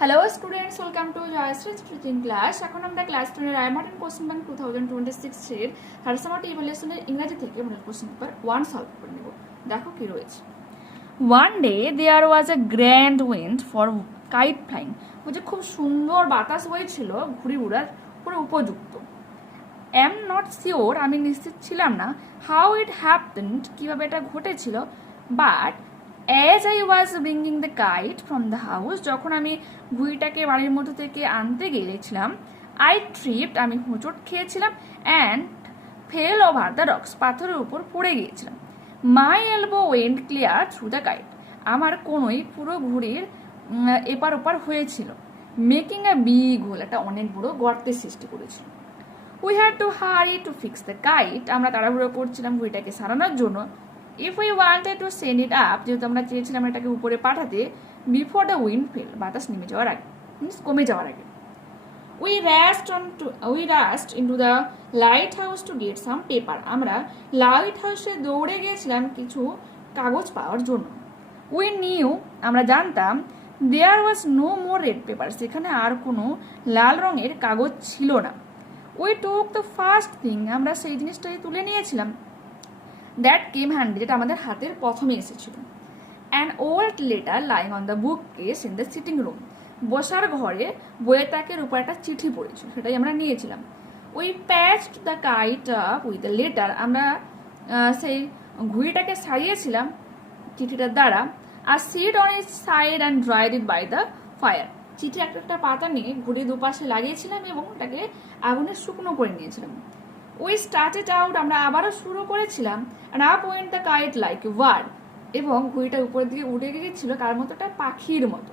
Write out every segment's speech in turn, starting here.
Hello students, welcome to Jayashri teaching class. এখন আমরা class 10 এর আইএমআরএন কোশ্চেন ব্যাংক 2026 এর থার্ড সেমিস্টার ইভালুয়েশনের ইংরেজি থেকে মডেল কোশ্চেন পেপার 1 সলভ করে নেব। দেখো কি রয়েছে। One day there was a grand wind for kite flying. যে খুব সুন্দর বাতাস বইছিল ঘুড়ি উড়ার পুরো উপযুক্ত। am not sure, আমি নিশ্চিত ছিলাম না how it happened, কিভাবে এটা ঘটেছিল, but as I was bringing the kite from the house, যখন আমি ঘুড়িটাকে বাড়ির মধ্যে থেকে আনতে গিয়েছিলাম, I tripped, আমি হোঁচট খেয়েছিলাম, and fell over the rocks, পাথরের উপর পড়ে গিয়েছিলাম। My elbow went clear through the kite, আমার কোনোই পুরো ঘুড়ির এপার ওপার হয়েছিল। মেকিং a big hole, একটা অনেক বড় গর্তের সৃষ্টি করেছিল। We had to hurry to fix the kite, আমরা তাড়াহুড়ো করছিলাম ঘুড়িটাকে সারানোর জন্য। If we wanted to send it up, যেহেতু আমরা চেয়েছিলাম এটাকে উপরে পাঠাতে, before the wind fell, বাতাস নেমে যাওয়ার আগে, কমে যাওয়ার আগে। We rushed into the lighthouse to get some paper, আমরা লাইট হাউসে দৌড়ে গিয়েছিলাম কিছু কাগজ পাওয়ার জন্য। We knew, আমরা জানতাম, there was no more red paper, সেখানে আর কোনো লাল রঙের কাগজ ছিল না। We took the first thing, আমরা সেই জিনিসটাই তুলে নিয়েছিলাম, that came handy, যেটা আমাদের হাতের প্রথমে এসেছিল। An old letter lying on the bookcase in the sitting room, বসার ঘরে বইয়ের তাকের উপর একটা চিঠি পড়েছিল, সেটাই আমরা নিয়েছিলাম। We patched the kite up with the letter, আমরা সেই ঘুড়িটাকে সারিয়েছিলাম চিঠিটার দ্বারা। আর sit on its side and dried it by the fire, চিঠি একটা পাতা নিয়ে ঘুড়ির দুপাশে লাগিয়েছিলাম এবং ওটাকে আগুনে শুকনো করে নিয়েছিলাম। We started out, আমরা আবারও শুরু করেছিলাম, and up went the kite like a bird, এবং ঘুড়িটা উপরের দিকে উঠে গিয়েছিল কার মতো, একটা পাখির মতো।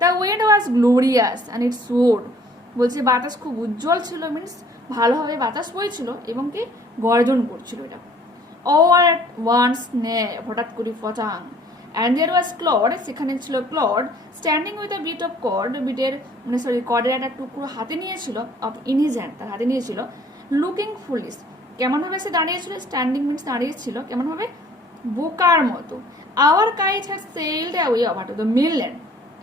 The wind was glorious and it soared, বলছে বাতাস খুব উজ্জ্বল ছিল, মিন্স ভালোভাবে বাতাস বইছিল এবং কি গর্জন করছিল এটা। All at once, হঠাৎ করে ফটাং, and there was Claude, সেখানে ছিল Claude, standing with a bit of cord, কর্ডের একটা টুকরো হাতে নিয়েছিল, ইন হিজ হ্যান্ড, তার হাতে নিয়েছিল। লুকিং ফুলিশ, কেমনভাবে সে দাঁড়িয়েছিল, স্ট্যান্ডিং মিন্স দাঁড়িয়েছিল কেমনভাবে, বোকার মতো। Our kite had sailed away over to the mainland,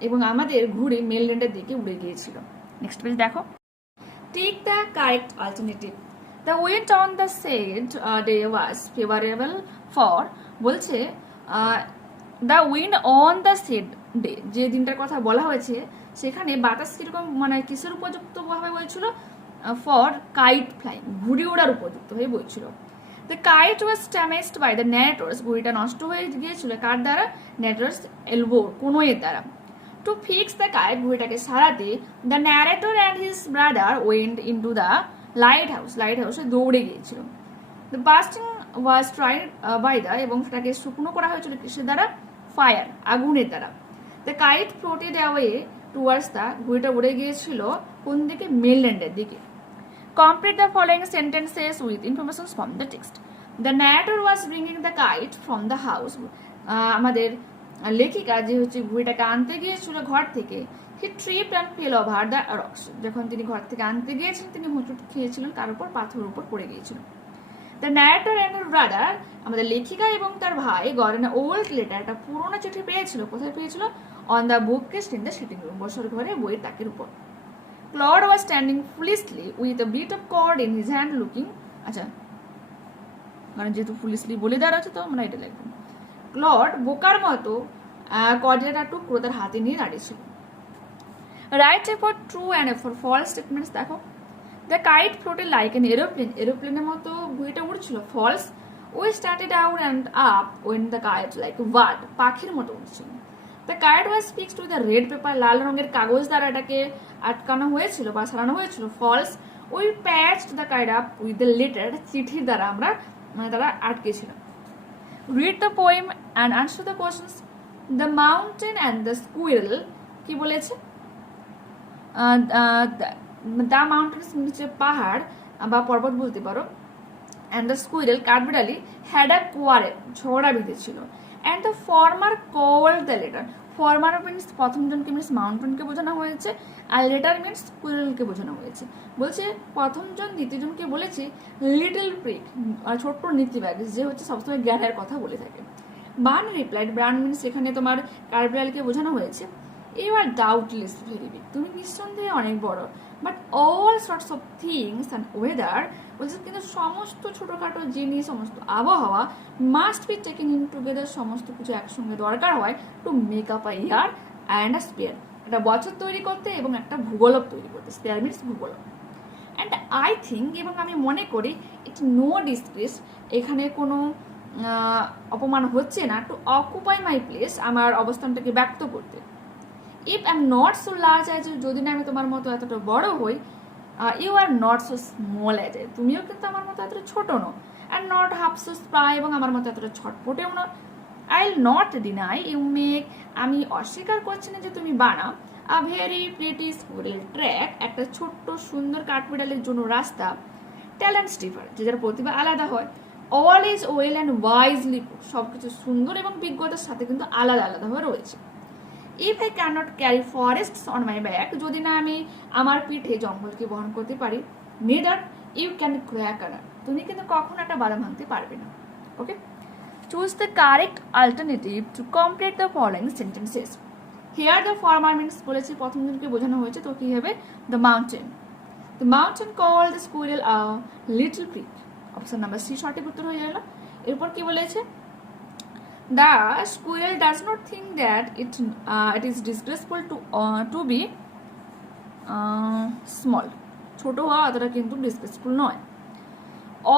এবং আমাদের ঘুড়ি মেনল্যান্ডের দিকে উড়ে গিয়েছিল। নেক্সট পেজ দেখো। Take the correct alternative. The wind on the sad day was favourable for, বলছে the wind on the sad day, যে দিনটার কথা বলা হয়েছে সেখানে বাতাস কিরকম, মানে কিসের উপযুক্ত ভাবে বলছিল, ফর কাইট ফ্লাইং, ঘুড়ি ওড়ার উপযুক্ত হয়ে বলছিল। The kite was damaged by the narrators, ঘুড়িটা নষ্ট হয়ে গিয়েছিল কার দ্বারা, ন্যারেটর্স এলবো, কোনোয়ের দ্বারা। টু ফিক্স দ্য কাইট, ঘুড়িটাকে সারাতে, the narrator and his brother went into the lighthouse, light হাউসে দৌড়ে গিয়েছিল। The basting was tried by the, এবং সেটাকে শুকনো করা হয়েছিল কিসের দ্বারা, ফায়ার, আগুনের দ্বারা। The kite floated away towards the, ঘুড়িটা উড়ে গিয়েছিল কোন দিকে, মেনল্যান্ডের দিকে। Complete the following sentences with information from the text. The narrator was bringing the kite from the house. আমাদের লেখিকা যে হচ্ছে ঘুড়িটাকে আনতে গিয়েছিল ঘর থেকে। He tripped and fell over the rocks. যখন তিনি ঘর থেকে আনতে গিয়েছিলেন তিনি হোঁচট খেয়েছিলেন, কার উপর, পাথরের উপর পড়ে গিয়েছিল। The narrator and her brother, আমাদের লেখিকা এবং তার ভাই, got an old letter, একটা পুরোনো চিঠি পেয়েছিল, কোথায় পেয়েছিল, on the bookcase in the sitting room, বসার ঘরে বইয়ের তাকের উপর। Claude was standing foolishly with a bit of cord in his hand looking, আচ্ছা মানে যেহেতু ফুলিশলি বলে দেওয়া আছে তো আমরা এটা লিখব। ক্লড বোকার মতো কর্ডের একটা টুকরো তার হাতে নিয়ে দাঁড়িয়েছিল। Right for true and for false statements দেখো। The kite floated like an aeroplane, এরোপ্লেনের মতো ঘুড়িটা উড়ছিল, false. We started out and up went the kite like bird, পাখির মতো উড়ছিল। The kite was fixed with the red paper, লাল রঙের কাগজ দ্বারা এটাকে আটকানো হয়েছিল বা সারানো হয়েছিল, false. We patched the kite up with the letter, চিঠির দ্বারা আমরা তারা আটকেছিল। Read the poem and answer the questions. The mountain and the squirrel, কি বলেছে, দ্য মাউন্টেন্স হচ্ছে পাহাড় বা পর্বত বলতে পারো, অ্যান্ড দ্য স্কুইরেল কাঠবিড়ালি, হ্যাড আ কোয়ারেল, ঝগড়া বেঁধেছিল। And the former called the latter, former means প্রথম জনকে মিনস মাউন্টেনকে বোঝানো হয়েছে, আর লেটার মিনস স্কুইরেলকে বোঝানো হয়েছে। বলছে প্রথম জন দ্বিতীয় জনকে বলেছে লিটল প্রিক, ছোট্ট নীতিবাদ, যে হচ্ছে সবসময় জ্ঞানের কথা বলে থাকে। বার্ন রিপ্লাইড, বার্ন মিনস এখানে তোমার কাঠবিড়ালকে বোঝানো হয়েছে। You are doubtless very big, তুমি নিঃসন্দেহে অনেক বড়। But all sorts of things and weather, বলছে কিন্তু সমস্ত ছোটোখাটো জিনিস, সমস্ত আবহাওয়া must be taken in together, সমস্ত কিছু একসঙ্গে দরকার হয় to make up a year and a sphere, একটা বছর তৈরি করতে এবং একটা ভূগোলক তৈরি করতে। স্পেয়ার মিনস ভূগোলক। অ্যান্ড আই থিঙ্ক, এবং আমি মনে করি, ইট নো ডিসগ্রেস, এখানে কোনো অপমান হচ্ছে না, টু অকুপাই মাই প্লেস, আমার অবস্থানটাকে ব্যক্ত করতে। If I am not so large as you, যদি না আমি তোমার মতো এতটা বড় হই, you are not so small as I, তুমিও কিন্তু আমার মতো এতটা ছোট নও। And not half so spry, এবং আমার মতো এতটা ছটপটেও নয়। I will not deny you make, আমি অস্বীকার করছি না যে তুমি বানাও, a very pretty squirrel track, একটা ছোট্ট সুন্দর কাঠবিড়ালের জন্য রাস্তা। ট্যালেন্টস ডিফার, যে যার প্রতিভা আলাদা হয়। All is well and wisely, সব কিছু সুন্দর এবং বিজ্ঞতার সাথে কিন্তু আলাদা আলাদাভাবে রয়েছে। If I can not carry forests on my back, যদি না আমি আমার পিঠে জঙ্গলকে বহন করতে পারি, neither you can crack a nut, তুমি কিন্তু কখনো একটা বাদাম ভাঙতে পারবে না। Okay, choose the correct alternative to complete the following sentences. Here the former means, বলেছি প্রথম দিনকে বোঝানো হয়েছে, তো কি হবে? The mountain. The mountain call the squirrel a little pig, option number C সঠিক উত্তর হয়ে গেল। এরপর কি বলেছে? The squirrel does not think that it is disgraceful to be small, ছোট হওয়া অতটা কিন্তু ডিসগ্রেসফুল নয়।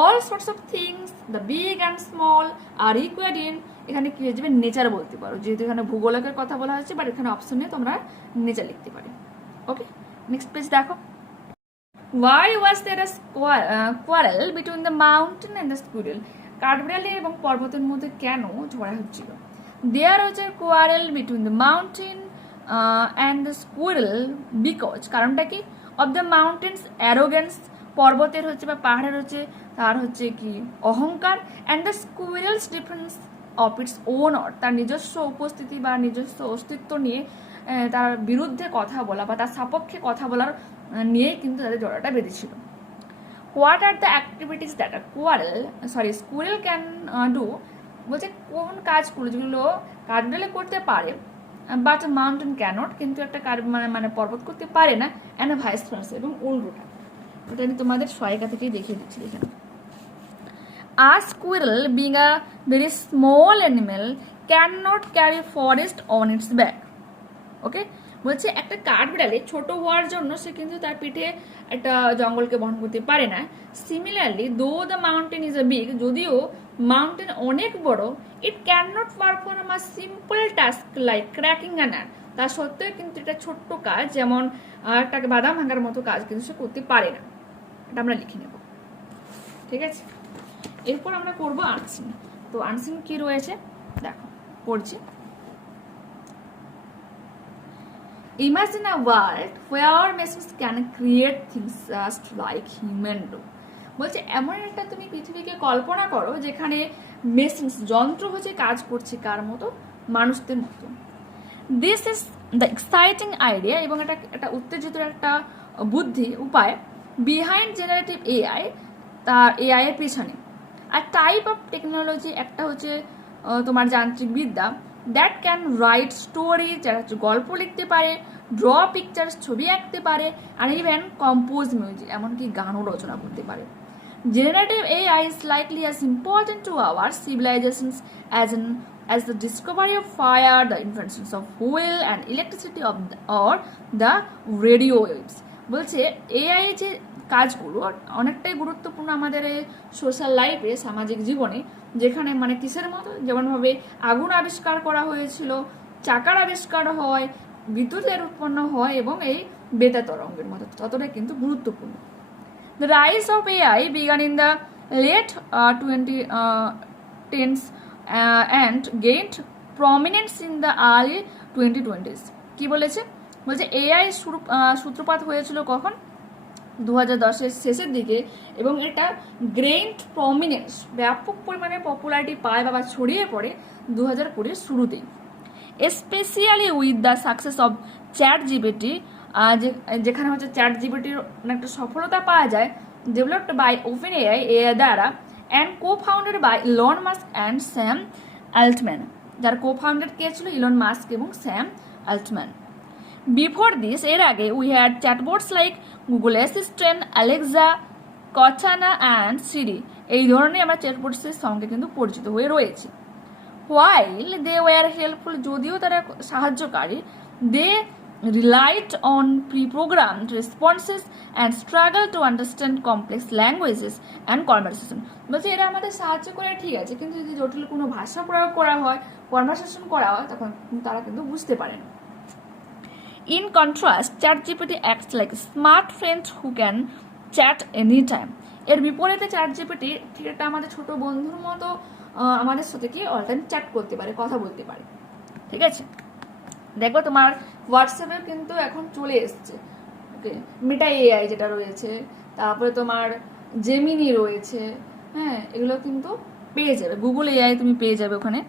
All sorts of things, the big and small, are equal in, এখানে কি হয়ে যাবে? নেচার বলতে পারো, যেহেতু এখানে ভূগোলকের কথা বলা হয়েছে, বাট এখানে অপশনে তোমরা নেচার লিখতে পারো। ওকে, নেক্সট পেজ দেখো। Why was there a quarrel between the mountain and the squirrel? কাঠবিড়ালি এবং পর্বতের মধ্যে কেন ঝগড়া হচ্ছিল? There was a quarrel between the mountain and the squirrel because, কারণটা কি? Of the mountain's arrogance, পর্বতের হচ্ছে বা পাহাড়ের হচ্ছে তার হচ্ছে কি অহংকার, and the squirrel's difference of its owner, তার নিজস্ব উপস্থিতি বা নিজস্ব অস্তিত্ব নিয়ে তার বিরুদ্ধে কথা বলা বা তার সপক্ষে কথা বলার নিয়েই কিন্তু তাদের জড়াটা বেঁধেছিল। What are the activities that a squirrel can do, বলছে কোন কাজগুলো যেগুলো কাঠবিড়ালি করতে পারে, বাট মাউন্টেন ক্যানট, কিন্তু একটা মানে পর্বত করতে পারে না, অ্যান্ড ভাইস ভার্সা, এবং উল্টোটা। ওটা আমি তোমাদের সহায়িকা থেকেই দেখিয়ে দিচ্ছি এখানে। A squirrel being a very small animal can not carry forest on its back. Okay, বলছে একটা কাঠবিড়ালি ছোট হওয়ার জন্য সে কিন্তু তার পিঠে একটা জঙ্গলকে বহন করতে পারে না। সিমিলারলি, দো the mountain is a big, যদিও মাউন্টেন অনেক বড়, it can not perform a simple task like cracking a nut, তা সত্ত্বেও কিন্তু এটা ছোট্ট কাজ, যেমন একটা বাদাম ভাঙার মতো কাজ কিন্তু সে করতে পারে না। এটা আমরা লিখে নেব, ঠিক আছে? এরপর আমরা করবো আনসিন। তো আনসিন কি রয়েছে দেখো, পড়ছি। Imagine a world where machines can create things just like human do. বলছে এমন একটা তুমি পৃথিবীকে কল্পনা করো যেখানে মেশিনস, যন্ত্র হচ্ছে কাজ করছে কার মতো? মানুষদের মতো। This is the exciting idea, এবং এটা একটা উত্তেজিত একটা বুদ্ধি উপায় বিহাইন্ড জেনারেটিভ এআই, তার এআই এর পিছনে। আর টাইপ অফ টেকনোলজি, একটা হচ্ছে তোমার যান্ত্রিক বিদ্যা, দ্যাট ক্যান রাইট স্টোরি, যারা হচ্ছে গল্প লিখতে পারে, ড্র পিকচার্স, ছবি আঁকতে পারে, আর ইভেন কম্পোজ মিউজিক, এমনকি গানও রচনা করতে পারে। Generative AI is likely as important to hour civilisations as the discovery of fire, the inventions of fuel and electricity or the radio waves. বলছে এআই যে কাজগুলো অনেকটাই গুরুত্বপূর্ণ আমাদের সোশ্যাল লাইফে, সামাজিক জীবনে, যেখানে মানে কিসের মতো, যেমনভাবে আগুন আবিষ্কার করা হয়েছিল, চাকার আবিষ্কার হয়, বিদ্যুতের উৎপন্ন হয়, এবং এই বেতার তরঙ্গের মতো, ততটাই কিন্তু গুরুত্বপূর্ণ। The rise of AI began in the late 2010s and gained prominence in the early 2020s. কি বলেছে? বলছে এআই সূত্রপাত হয়েছিল কখন? 2010-এর শেষের দিকে, এবং এটা গ্রেইনড প্রমিনেন্স, ব্যাপক পরিমাণে পপুলারিটি পায় বা ছড়িয়ে পড়ে 2020-এর শুরুতেই। Specially with the success of ChatGPT, যেখানে হচ্ছে চ্যাট জিপিটির অনেকটা সফলতা পাওয়া যায়, ডেভেলপড বাই ওপেন এআই দ্বারা, and co founded by Elon Musk and Sam Altman, যার কো ফাউন্ডার কে ছিল? ইলন মাস্ক এবং স্যাম অল্টম্যান। বিফোর দিস, এর আগে, we had chatboards like Google Assistant, Alexa, Cortana and Siri. এই ধরনের আমরা চ্যাটবোর্ডসের সঙ্গে কিন্তু পরিচিত হয়ে রয়েছি। হোয়াইল দে ওয়ার হেল্পফুল, যদিও তারা সাহায্যকারী, they relied on preprogrammed responses and struggle to understand complex languages and conversation. বলছে এরা আমাদের সাহায্য করে ঠিক আছে, কিন্তু যদি জটিল কোনো ভাষা প্রয়োগ করা হয়, কনভারসেশন করা হয়, তখন তারা কিন্তু বুঝতে পারে না। In contrast, ChatGPT acts like a smart friend who can chat anytime. এর বিপরীতে ChatGPT ঠিক একটা আমাদের ছোট বন্ধুর মতো আমাদের সাথে কি অল টাইম চ্যাট করতে পারে, কথা বলতে পারে। ঠিক আছে, দেখো তোমার হোয়াটসঅ্যাপে কিন্তু এখন চলে এসছে, ওকে, মেটা এআই যেটা রয়েছে, তারপরে তোমার জেমিনি রয়েছে, হ্যাঁ, এগুলো কিন্তু পেয়ে যাবে, গুগল এআই তুমি পেয়ে যাবে ওখানে,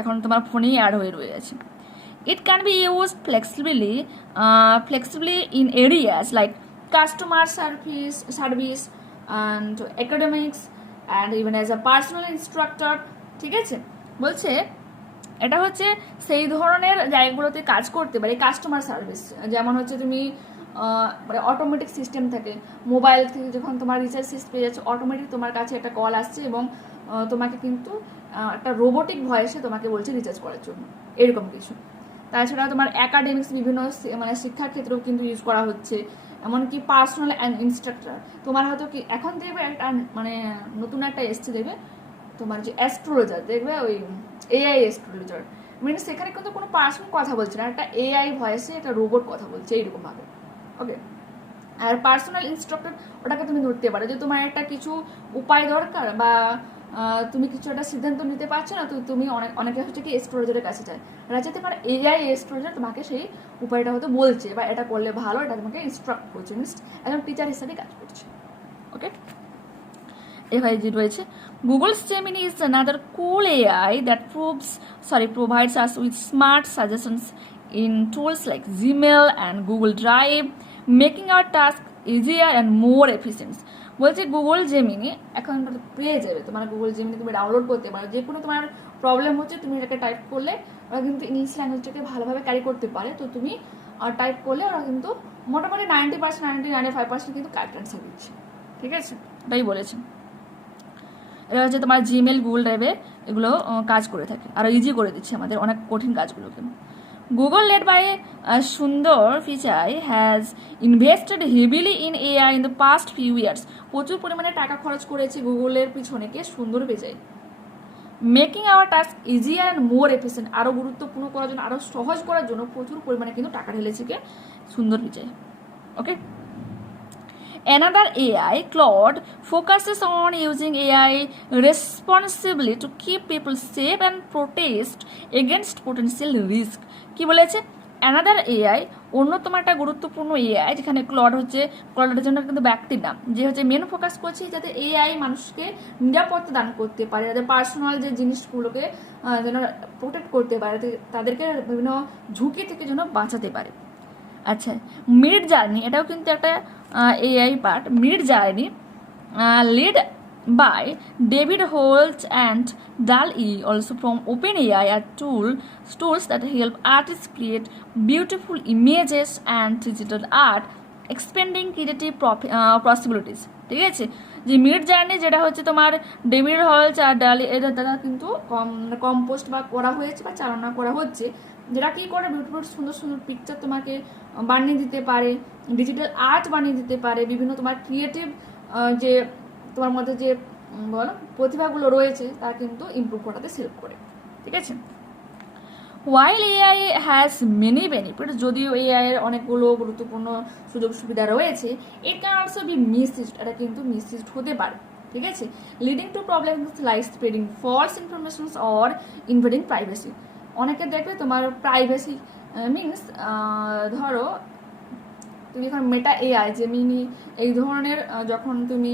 এখন তোমার ফোনেই অ্যাড হয়ে রয়েছে। It can be used flexibly in areas like customer service and academics and even as a personal instructor. ঠিক আছে, বলছে এটা হচ্ছে সেই ধরনের জায়গাগুলোতে কাজ করতে পারে। কাস্টমার সার্ভিস যেমন হচ্ছে তুমি মানে অটোমেটিক সিস্টেম থাকে, মোবাইল থেকে যখন তোমার রিচার্জ শেষ পেয়ে যাচ্ছে, অটোমেটিক তোমার কাছে একটা কল আসছে এবং তোমাকে কিন্তু একটা রোবোটিক ভয়েসে তোমাকে বলছে রিচার্জ করার জন্য, এরকম কিছু। তাছাড়া তোমার একাডেমিক্স বিভিন্ন মানে শিক্ষার ক্ষেত্রেও কিন্তু ইউজ করা হচ্ছে, এমনকি পার্সোনাল অ্যান্ড ইনস্ট্রাক্টর। তোমার হয়তো কি এখন দেখবে একটা মানে নতুন একটা এসছে, দেখবে তোমার যে অ্যাস্ট্রোলজার, দেখবে ওই এআই অ্যাস্ট্রোলজার, মিনস সেখানে কিন্তু কোনো পার্সন কথা বলছে না, একটা এআই ভয়েসে একটা রোবট কথা বলছে, এইরকমভাবে। ওকে, আর পার্সোনাল ইনস্ট্রাক্টর ওটাকে তুমি ধরতে পারো যে তোমার একটা কিছু উপায় দরকার, বা তুমি কিছু একটা সিদ্ধান্ত নিতে পারছো না, তো তুমি অনেকে হচ্ছে কি এস্ট্রোলজারের কাছে যায়, এটা যেতে পারে এআই এস্ট্রোলজার তোমাকে সেই উপায়টা হয়তো বলছে, বা এটা করলে ভালো, এটা তোমাকে ইনস্ট্রাক্ট করছে, মিনস একজন টিচার হিসাবে কাজ করছে। ওকে, এভাবে যে রয়েছে Google's Gemini is another cool AI that provides us with smart suggestions in tools like Gmail and Google Drive, making our task easier and more efficient. বলছে গুগল জেমিনি এখন পেয়ে যাবে, তোমার গুগল জেমিনি তুমি ডাউনলোড করতে পারো, যে কোনো তোমার প্রবলেম হচ্ছে তুমি এটাকে টাইপ করলে ওরা কিন্তু ইংলিশ ল্যাঙ্গুয়েজটাকে ভালোভাবে ক্যারি করতে পারে, তো তুমি টাইপ করলে ওরা কিন্তু মোটামুটি 90%, 95% কিন্তু কারেক্ট অ্যান্সার দিচ্ছে। ঠিক আছে, এটাই বলেছে। এটা হচ্ছে তোমার জিমেল, গুগল ড্রাইভে এগুলো কাজ করে থাকে, আরও ইজি করে দিচ্ছে আমাদের অনেক কঠিন কাজগুলোকে। Google, led by Sundar Pichai, has invested heavily in AI in the past few years. প্রচুর পরিমাণে টাকা খরচ করেছে গুগলের পিছনে কে সুন্দর Pichai. Making hour task easier and more efficient, আরও গুরুত্বপূর্ণ করার জন্য, আরও সহজ করার জন্য প্রচুর পরিমাণে কিন্তু টাকা ঢেলেছে কে সুন্দর পিচাই। ওকে, another AI, Claude, focuses on using AI responsibly to keep people safe and protect against potential risk. কি বলেছে? অ্যানাদার এআই, অন্যতম একটা গুরুত্বপূর্ণ এআই, যেখানে ক্লডের জন্য কিন্তু ব্যক্তির নাম, যে হচ্ছে মেন ফোকাস করছে যাতে এআই মানুষকে নিরাপত্তা দান করতে পারে, যাতে পার্সোনাল যে জিনিসগুলোকে যেন প্রোটেক্ট করতে পারে, তাদেরকে বিভিন্ন ঝুঁকি থেকে যেন বাঁচাতে পারে। আচ্ছা, মিড জার্নি, এটাও কিন্তু একটা AI part. Mid Journey, led by David Holt and DALL-E, also from OpenAI, are tools that help artists create beautiful images and digital art, expanding creative possibilities. ঠিক আছে, যে মিড জার্নি যেটা হচ্ছে তোমার David halls আর ডালি, এর দ্বারা কিন্তু কম্পোস্ট বা করা হয়েছে বা চালনা করা হচ্ছে, যেটা কী করে বিউটিফুল সুন্দর সুন্দর পিকচার তোমাকে বানিয়ে দিতে পারে, ডিজিটাল আর্ট বানিয়ে দিতে পারে, বিভিন্ন তোমার ক্রিয়েটিভ যে তোমার মধ্যে যে বলো প্রতিভাগুলো রয়েছে তা কিন্তু ইমপ্রুভ করাতে হেল্প করে। ঠিক আছে, While AI has many benefits, যদিও AI এর অনেকগুলো গুরুত্বপূর্ণ সুযোগ সুবিধা রয়েছে, it can also be misused, এটা কিন্তু মিসইউজড হতে পারে। ঠিক আছে, leading to problems like spreading false informations or invading privacy. অনেকে দেখবে তোমার প্রাইভেসি মিনস ধরো তুমি এখন মেটা এআই, জেমিনি, এই ধরনের যখন তুমি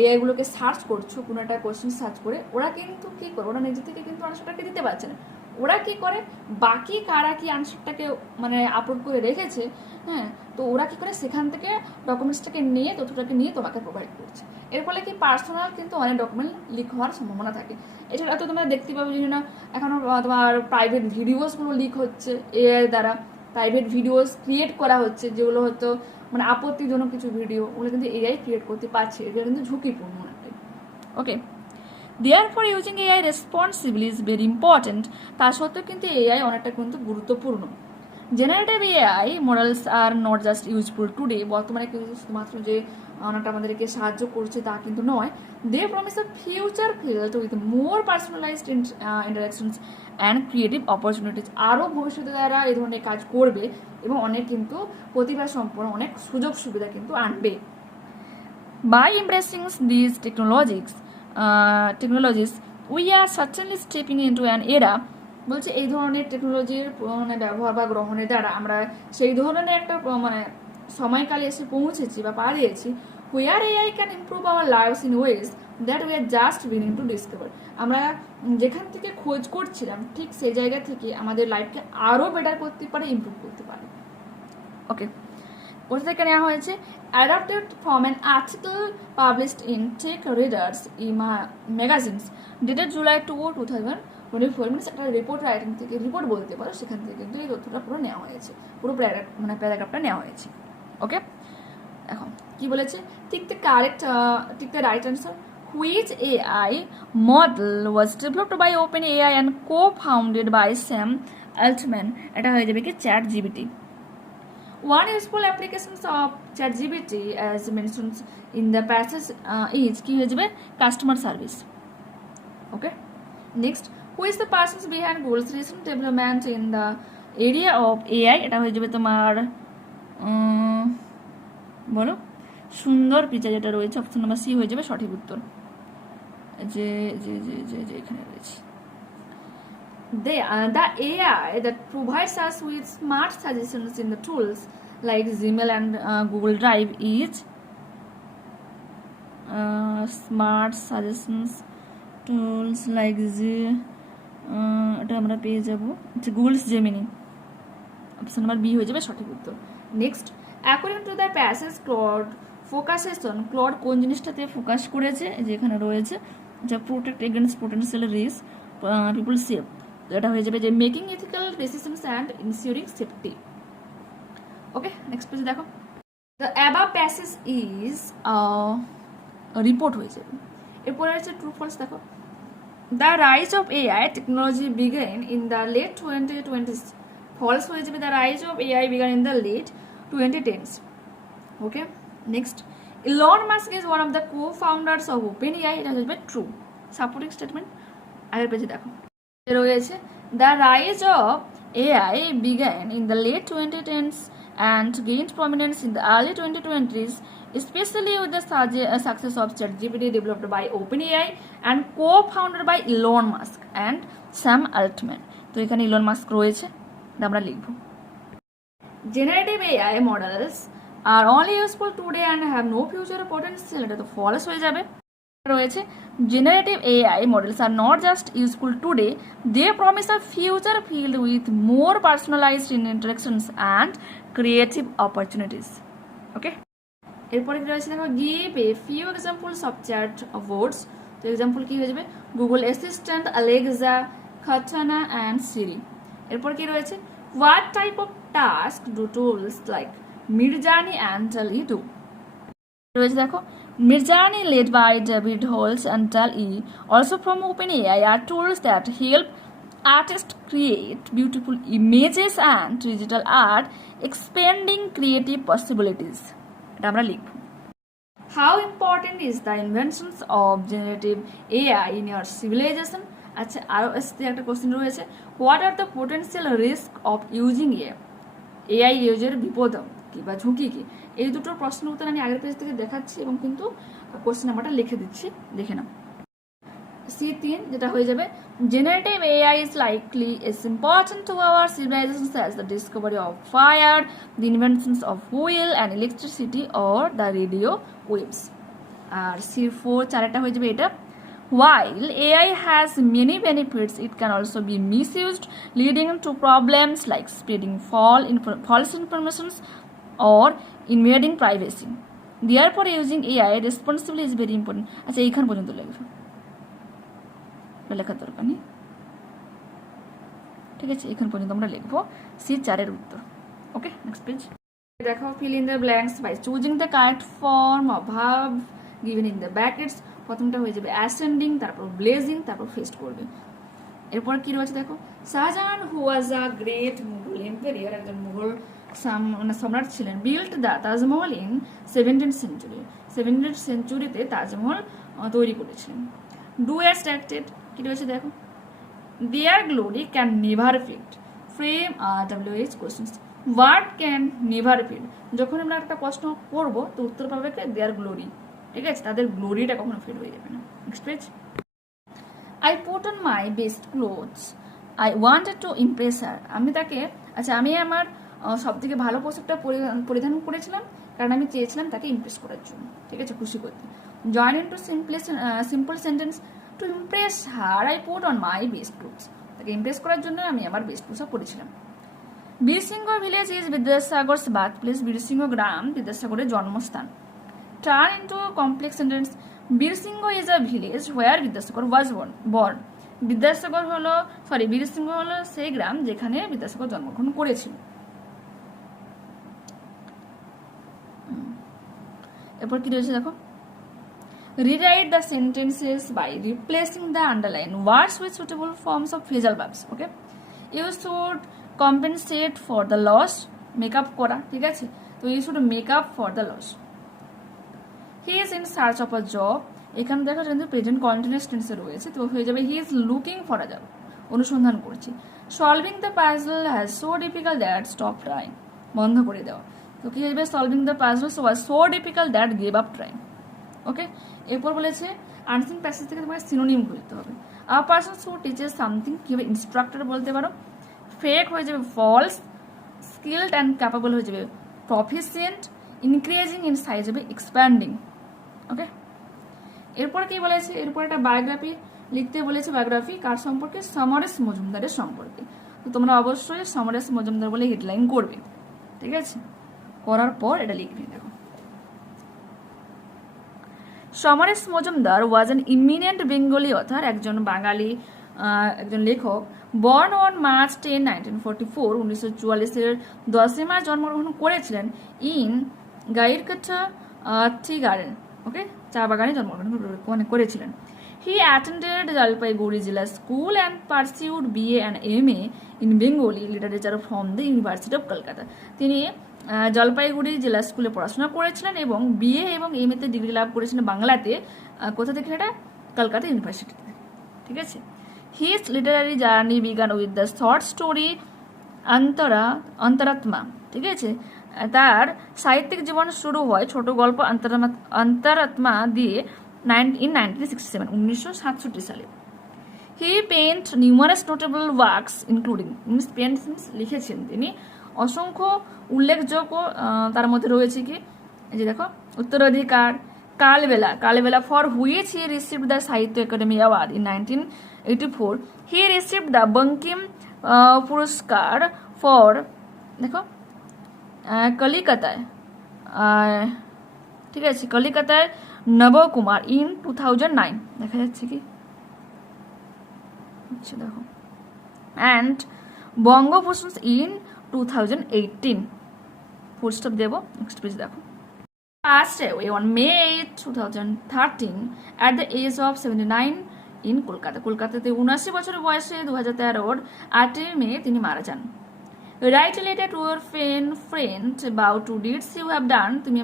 এআইগুলোকে সার্চ করছো, কোনো একটা কোয়েশ্চেন সার্চ করে, ওরা কিন্তু কী করে, ওরা নিজে থেকে কিন্তু আনসারটাকে দিতে পারছে না, ওরা কী করে বাকি কারা কি আনসারটাকে মানে আপলোড করে রেখেছে, হ্যাঁ, তো ওরা কী করে সেখান থেকে ডকুমেন্টসটাকে নিয়ে, তথ্যটাকে নিয়ে তোমাকে প্রোভাইড করছে। এর ফলে কি পার্সোনাল কিন্তু অনেক ডকুমেন্ট লিক হওয়ার সম্ভাবনা থাকে। এছাড়া তো তোমরা দেখতে পাবে বিভিন্ন এখনও তোমার প্রাইভেট ভিডিওসগুলো লিক হচ্ছে এআই দ্বারা, প্রাইভেট ভিডিওস ক্রিয়েট করা হচ্ছে, যেগুলো হয়তো মানে আপত্তিজনক কিছু ভিডিও, ওগুলো কিন্তু এআই ক্রিয়েট করতে পারছে, এগুলো কিন্তু ঝুঁকিপূর্ণ অনেকটাই। Okay, therefore using AI responsibly is very important. তা সত্ত্বেও কিন্তু এআই অনেকটা কিন্তু গুরুত্বপূর্ণ। Generative AI models are not just useful today, বর্তমানে কিন্তু শুধুমাত্র যে অনেকটা আমাদেরকে সাহায্য করছে তা কিন্তু নয়। They promise a future field with more personalised interactions and creative opportunities. আরও ভবিষ্যতে তারা এই ধরনের কাজ করবে এবং অনেক কিন্তু প্রতিভা সম্পন্ন অনেক সুযোগ সুবিধা কিন্তু আনবে। By embracing this technologies we are certainly stepping into an era. বলছে এই ধরনের টেকনোলজির মানে ব্যবহার বা গ্রহণের দ্বারা আমরা সেই ধরনের একটা মানে সময়কালে এসে পৌঁছেছি বা পা দিয়েছি, where AI can improve our lives in ways that we are just beginning to discover. আমরা যেখান থেকে খোঁজ করছিলাম ঠিক সেই জায়গা থেকে আমাদের লাইফকে আরও বেটার করতে পারে, ইমপ্রুভ করতে পারে। ওকে, কোথা থেকে নেওয়া হয়েছে? Adapted from an article published in Tech Readers magazines dated July 2, 2024, means একটা রিপোর্ট রাইটিং থেকে, রিপোর্ট বলতে পারো, সেখান থেকে কিন্তু এই তথ্যটা পুরো নেওয়া হয়েছে, পুরো প্যারাগ্রাফটা নেওয়া হয়েছে। ওকে, এখন কি বলেছে? Tick the right answer. Which AI model was developed by OpenAI and co-founded by Sam Altman. এটা হয়ে যাবে কি ChatGPT। One useful applications of ChatGPT as mentioned in the passage is কি হয়ে যাবে? Customer service. Okay, next, who is the persons behind Google's recent development in the area of AI? এটা হয়ে যাবে তোমার বলো সুন্দর পিচা, যেটা রয়েছে অপশন নাম্বার সি হয়ে যাবে সঠিক উত্তর। যে যে যে যে যে এখানে রয়েছে the AI that provides us with smart suggestions in the tools like Gmail and Google Drive is smart suggestions tools like এটা আমরা পেয়ে যাব Google's Gemini, option number B হয়ে যাবে সঠিক উত্তর। Next, according to the passage Claude focuses on, Claude কোন জিনিসটাতে ফোকাস করেছে? যেখানে রয়েছে যা protect against potential risk people safe, এটা হয়ে যাবে যে making ethical decisions and ensuring safety. Okay, next পেজে দেখো, the above passage is report হয়ে যাবে। এরপরে হচ্ছে ট্রু ফলস। দেখো, the rise of AI technology began in the late 2020s। False হয়ে যাবে the rise of AI began in the late 2010s। Okay, next, Elon Musk is one of the co-founders of OpenAI. এটা হয়ে যাবে true. Supporting statement আগের পেজে দেখো রয়েছে, the rise of AI began in the late 2010s and gained prominence in the early 2020s, especially with the success of ChatGPT developed by OpenAI and co-founded by Elon Musk and Sam Altman. তো এখানে Elon Musk রয়েছে, আমরা লিখব generative AI models are only useful today and have no future potential. এটা তো false হয়ে যাবে। রয়েছে generative AI models are not just useful today, they promise a future field with more personalised interactions and creative opportunities. Okay, এরপরে কি রয়েছে দেখো, give a few examples of chat words. তো এক্সাম্পল কি হয়ে যাবে? Google Assistant, Alexa, Cortana and Siri. এরপর কি রয়েছে, what type of task do tools like Midjourney and DALL-E do. রয়েছে দেখো, Midjourney, led by David Holtz and DALL-E, also from OpenAI, are tools that help artists create beautiful images and digital art, expanding creative possibilities. এটা আমরা লিখব। How important is the inventions of generative AI in your civilization? আচ্ছা, আরও একটা question রয়েছে, what are the potential risk of using AI ইউজের বিপদ কি বা ঝুঁকি কি? এই দুটো প্রশ্ন উত্তর আমি আগের পেজ থেকে দেখাচ্ছি এবং কিন্তু কোশ্চেন নাম্বারটা লিখে দিচ্ছি, দেখে নাও। C3 যেটা হয়ে যাবে, generative AI is likely is important to our civilization as the discovery of fire, the inventions of wheel and electricity or the radio waves. আর C4 চারটা হয়ে যাবে এটা, while AI has many benefits, it can also be misused, leading to problems like spreading false information or invading privacy. Therefore, using AI responsibly is very important. আচ্ছা, এইখান পর্যন্ত লিখবে, লেখার দরকার নেই, ঠিক আছে? এখান পর্যন্ত আমরা লিখবো C4 এর উত্তর। ওকে, নেক্সট পেজ। দেখো, fill in the blanks by choosing the correct form of verb given in the brackets. প্রথমটা হয়ে যাবে ascending, তারপর blazing, তারপর ফেস্ট করবে। এরপর কি রয়েছে দেখো, Shah Jahan who was a great Mughal empire, একজন মুঘল সম্রাট ছিলেন, built the Taj Mahal in 17th century, 17th সেঞ্চুরিতে তাজমহল তৈরি করেছিলেন। ডু অ্যাজ স্ট্যাটেড, কি রয়েছে দেখো, their glory can never fade, frame WH questions, what can never fade, যখন আমরা একটা প্রশ্ন করবো তো উত্তর পাবে দেয়ার গ্লোরি, ঠিক আছে, তাদের গ্লোরিটা কখনো ফেড হয়ে যাবে না। Next page. I put on my best clothes, I wanted to impress her, আমি তাকে, আচ্ছা আমি আমার সব থেকে ভালো পোশাকটা পরিধান করেছিলাম কারণ আমি চেয়েছিলাম তাকে ইমপ্রেস করার জন্য, ঠিক আছে, খুশি করতে। Join into simple sentence, to impress her I put on my best clothes, তাকে ইমপ্রেস করার জন্য আমি আমার বেস্ট পোশাক পরেছিলাম। Birsingha village is Vidyasagar's birth place, Birsingha গ্রাম বিদ্যাসাগরের জন্মস্থান। Turn into complex sentence, Birsingha is a village where Vidyasagar was born, Birsingha হলো সেই গ্রাম যেখানে বিদ্যাসাগর জন্মগ্রহণ করেছিল। এরপর কি রয়েছে দেখো, rewrite the sentences by replacing the underlined words with suitable forms of phrasal verbs. Okay, you should compensate for the loss, make up করা, ঠিক আছে, তো you should make up for the loss. He is in search of a job, এখানে দেখো কিন্তু present continuous টেন্সে রয়েছে, তো হয়ে যাবে he is looking for a job, অনুসন্ধান করছে। solving the puzzle has so difficult that stop trying, বন্ধ করে দেওয়া, তো কি হবে solving the puzzle was so difficult that gave up trying. ওকে, এরপর বলেছে আনসিন প্যাসেজ থেকে তোমাকে সিনোনিম করতে হবে। আ পারসন হু টিচেস সামথিং, কি হবে ইনস্ট্রাক্টর বলতে পারো। ফেক হয়ে যাবে ফলস, স্কিলড অ্যান্ড ক্যাপাবল হয়ে যাবে প্রফিসিয়েন্ট, ইনক্রিজিং ইন সাইজ হবে এক্সপ্যান্ডিং। ওকে, এরপর কি বলেছে, এরপর একটা বায়োগ্রাফি লিখতে বলেছে। বায়োগ্রাফি কার সম্পর্কে, সমরেশ মজুমদারের সম্পর্কে, তো তোমরা অবশ্যই সমরেশ মজুমদার বলে হেডলাইন করবে, ঠিক আছে, করার পর এটা লিখবে। দেখো, Samaresh Majumdar was an eminent Bengali other, একজন বাঙালি একজন লেখক। বর্ন অন মার্চ 10, 1944, 1944 10 মার্চ জন্মগ্রহণ করেছিলেন। ইন গাইরকাটা টি গার্ডেন, ওকে, চা বাগানে জন্মগ্রহণ করেছিলেন। হি attended Jalpaiguri Zilla School and pursued BA and MA in Bengali literature from the university of Kolkata, তিনি জলপাইগুড়ি জেলা স্কুলে পড়াশোনা করেছিলেন এবং BA এবং MA তে ডিগ্রি লাভ করেছিলেন বাংলাতে, কোথা থেকে, এটা কলকাতা ইউনিভার্সিটিতে, ঠিক আছে। His literary journey began with the short story Antaratma, ঠিক আছে, তার সাহিত্যিক জীবন শুরু হয় ছোট গল্প অন্তরাত্মা দিয়ে ইন 1967, 1967 সালে। He penned numerous notable works including, লিখেছেন তিনি অসংখ্য উল্লেখযোগ্য, তার মধ্যে রয়েছে কি, এই যে দেখো, Uttoradhikar, Kalbela for which he received the Sahitya Akademi award in 1984, he received the Bankim Puraskar for, দেখো, কলিকাতায়, ঠিক আছে, কলিকাতায় নবকুমার ইন 2009, দেখা যাচ্ছে কি, আচ্ছা দেখো, and Bangabhushan in 2018, full stop দেবো। নেক্সট পেজ দেখো, passed away on May 8, 2013 at the age of 79 in Kolkata, কলকাতাতে 79 বছর বয়সে 2013 8 মে তিনি মারা যান। Write letter to your friend about two deeds you have done, তুমি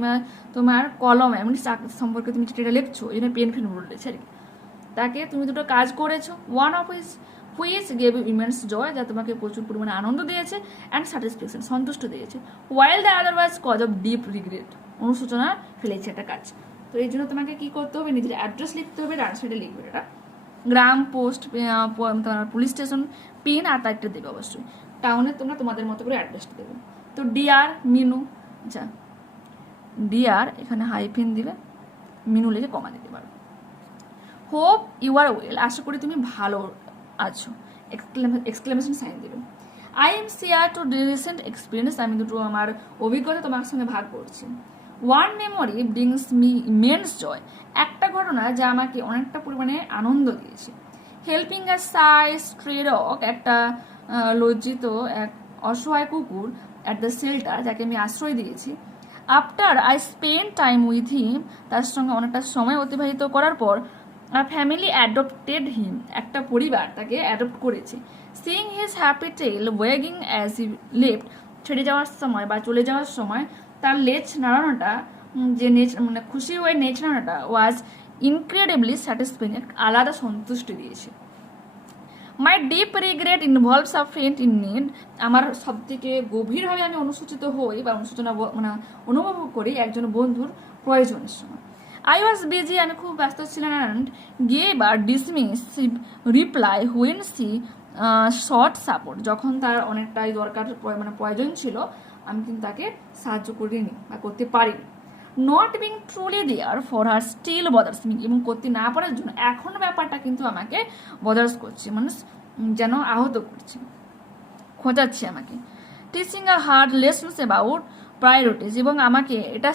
তোমার কলমে এমনি সম্পর্কে তুমি যেটা লিখছো, এই জন্য পেন বলেছে আর কি, তাকে তুমি দুটো কাজ করেছো। One of which gave you immense joy, যা তোমাকে প্রচুর পরিমাণে আনন্দ দিয়েছে, অ্যান্ড স্যাটিসফ্যাকশন, সন্তুষ্ট দিয়েছে। While the other was cause of deep regret, অনুশোচনা ফেলেছে একটা কাজ। তো এই জন্য তোমাকে কি করতে হবে, নিজের অ্যাড্রেস লিখতে হবে, ডান সাইডে লিখবে এটা গ্রাম, পোস্ট, তোমার পুলিশ স্টেশন, পিন, আর তার একটা দেবে অবশ্যই। টাউনে তোমরা তোমাদের মতো করে অ্যাড্রেসটা দেবে। তো ডিআর মিনু, আচ্ছা ডিআর এখানে হাইফেন দিবে, মিনু লিখে কমা দিতে পারো। হোপ ইউ আর ওয়েল, আশা করি তুমি ভালো আছো, এক্সক্লেমেশন সাইন দেবে। I am share two recent experience, আমি দুটো আমার অভিজ্ঞতা তোমার সঙ্গে ভাগ করছি। One memory brings me immense joy, একটা ঘটনা যা আমাকে অনেকটা পরিমাণে আনন্দ দিয়েছে। হেল্পিং আ সাই স্ট্রে ডগ, একটা লজ্জিত এক অসহায় কুকুর অ্যাট দ্য শেল্টার, যাকে আমি আশ্রয় দিয়েছি, after I spend time with him, তার সঙ্গে অনেকটা সময় অতিবাহিত করার পর, আ ফ্যামিলি অ্যাডপ্টেড হিম, একটা পরিবার তাকে অ্যাডপ্ট করেছে। Seeing his happy tail wagging as he left, ছেড়ে যাওয়ার সময় বা চলে যাওয়ার সময় তার লেজ নাড়ানোটা, যে মানে খুশি হয়ে নেচ নাড়ানোটা, ওয়াজ ইনক্রেডিবলি স্যাটিসফাইং, আলাদা সন্তুষ্টি দিয়েছে। My deep regret involves a friend in need, আমার সব থেকে গভীরভাবে আমি অনুসূচিত হই বা অনুশোচনা মানে অনুভব করি একজন বন্ধুর প্রয়োজনের সময়। আই ওয়াজ বিজি, আমি খুব ব্যস্ত ছিলাম, and gave her dismissive reply when she sought support, যখন তার অনেকটাই দরকার মানে প্রয়োজন ছিল আমি কিন্তু তাকে সাহায্য করিনি বা করতে পারিনি। Not being truly there for her still bothers me, এবং করতে না পারার জন্য এখন ব্যাপারটা কিন্তু আমাকে বদার্স করছে, মানে যেন আহত করছে, খোঁচাচ্ছে আমাকে। Teaching a hard lessons about priorities, এবং আমাকে এটা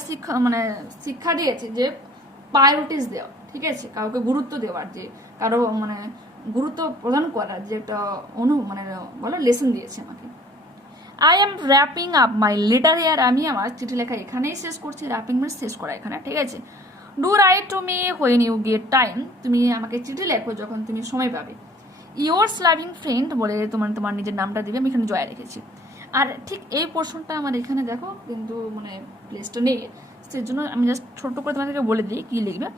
শিক্ষা দিয়েছে যে প্রায়োরিটিস দেওয়া, ঠিক আছে, কাউকে গুরুত্ব দেওয়ার, যে কারো মানে গুরুত্ব প্রদান করার যে একটা মানে বলো লেসন দিয়েছে আমাকে। I am wrapping up my letter here, আমি আমার চিঠি লেখা এখানেই শেষ করছি। র্যাপিং মানে শেষ করা এখানে, ঠিক আছে। Do write to me when you get time, তুমি আমাকে চিঠি লেখো যখন তুমি সময় পাবে। ইয়োর্স লাভিং ফ্রেন্ড বলে তোমার নিজের নামটা দিবে, আমি এখানে জয়া রেখেছি। আর ঠিক এই পোর্শনটা আমার এখানে দেখো কিন্তু মানে প্লেসটা নেই, সেই জন্য আমি জাস্ট ছোট্ট করে তোমাদেরকে বলে দিই কী লিখবে।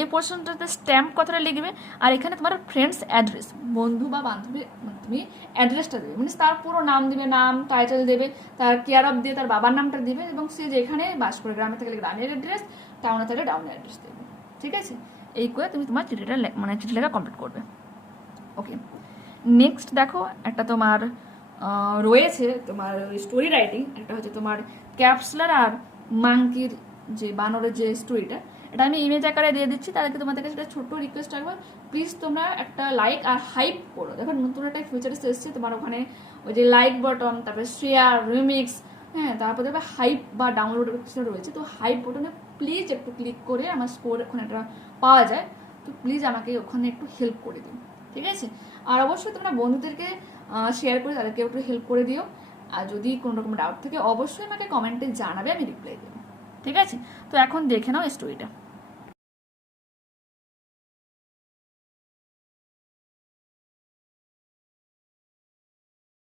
এই পোর্শনটাতে স্ট্যাম্প কথাটা লিখবে, আর এখানে তোমার ফ্রেন্ডস অ্যাড্রেস, বন্ধু বা বান্ধবী মানে তুমি অ্যাড্রেসটা দেবে, মানে তার পুরো নাম দিবে, নাম টাইটেল দেবে, তার কেয়ার অফ দিয়ে তার বাবার নামটা দিবে, এবং সে যেখানে বাস করে, গ্রামে থাকলে গ্রামের অ্যাড্রেস, টাউনে থাকলে টাউনের অ্যাড্রেস দেবে, ঠিক আছে। এই করে তুমি তোমার চিঠিটা মানে চিঠি লেখা কমপ্লিট করবে। ওকে, নেক্সট দেখো একটা তোমার রয়েছে তোমার স্টোরি রাইটিং, একটা হচ্ছে তোমার ক্যাপসুলার আর মাঙ্কির যে বানরের যে স্টোরিটা, এটা আমি ইমেজ আকারে দিয়ে দিচ্ছি। তাদেরকে তোমাদের কাছে একটা ছোট্ট রিকোয়েস্ট রাখবো, প্লিজ তোমরা একটা লাইক আর হাইপ করো। দেখো নতুন একটা ফিচার্স এসেছে তোমার ওখানে, ওই যে লাইক বাটন, তারপরে শেয়ার, রিমিক্স, হ্যাঁ, তারপরে দেখবে হাইপ বা ডাউনলোড রয়েছে, তো হাইপ বাটনে প্লিজ একটু ক্লিক করে আমার স্কোর ওখানে একটা পাওয়া যায়, তো প্লিজ আমাকে ওখানে একটু হেল্প করে দিন, ঠিক আছে। আর অবশ্যই তোমরা বন্ধুদেরকে শেয়ার করে তাদেরকে একটু হেল্প করে দিও। আর যদি কোনো রকম ডাউট থাকে অবশ্যই আমাকে কমেন্টে জানাবে, আমি রিপ্লাই দেবো, ঠিক আছে। তো এখন দেখে নাও স্টোরিটা।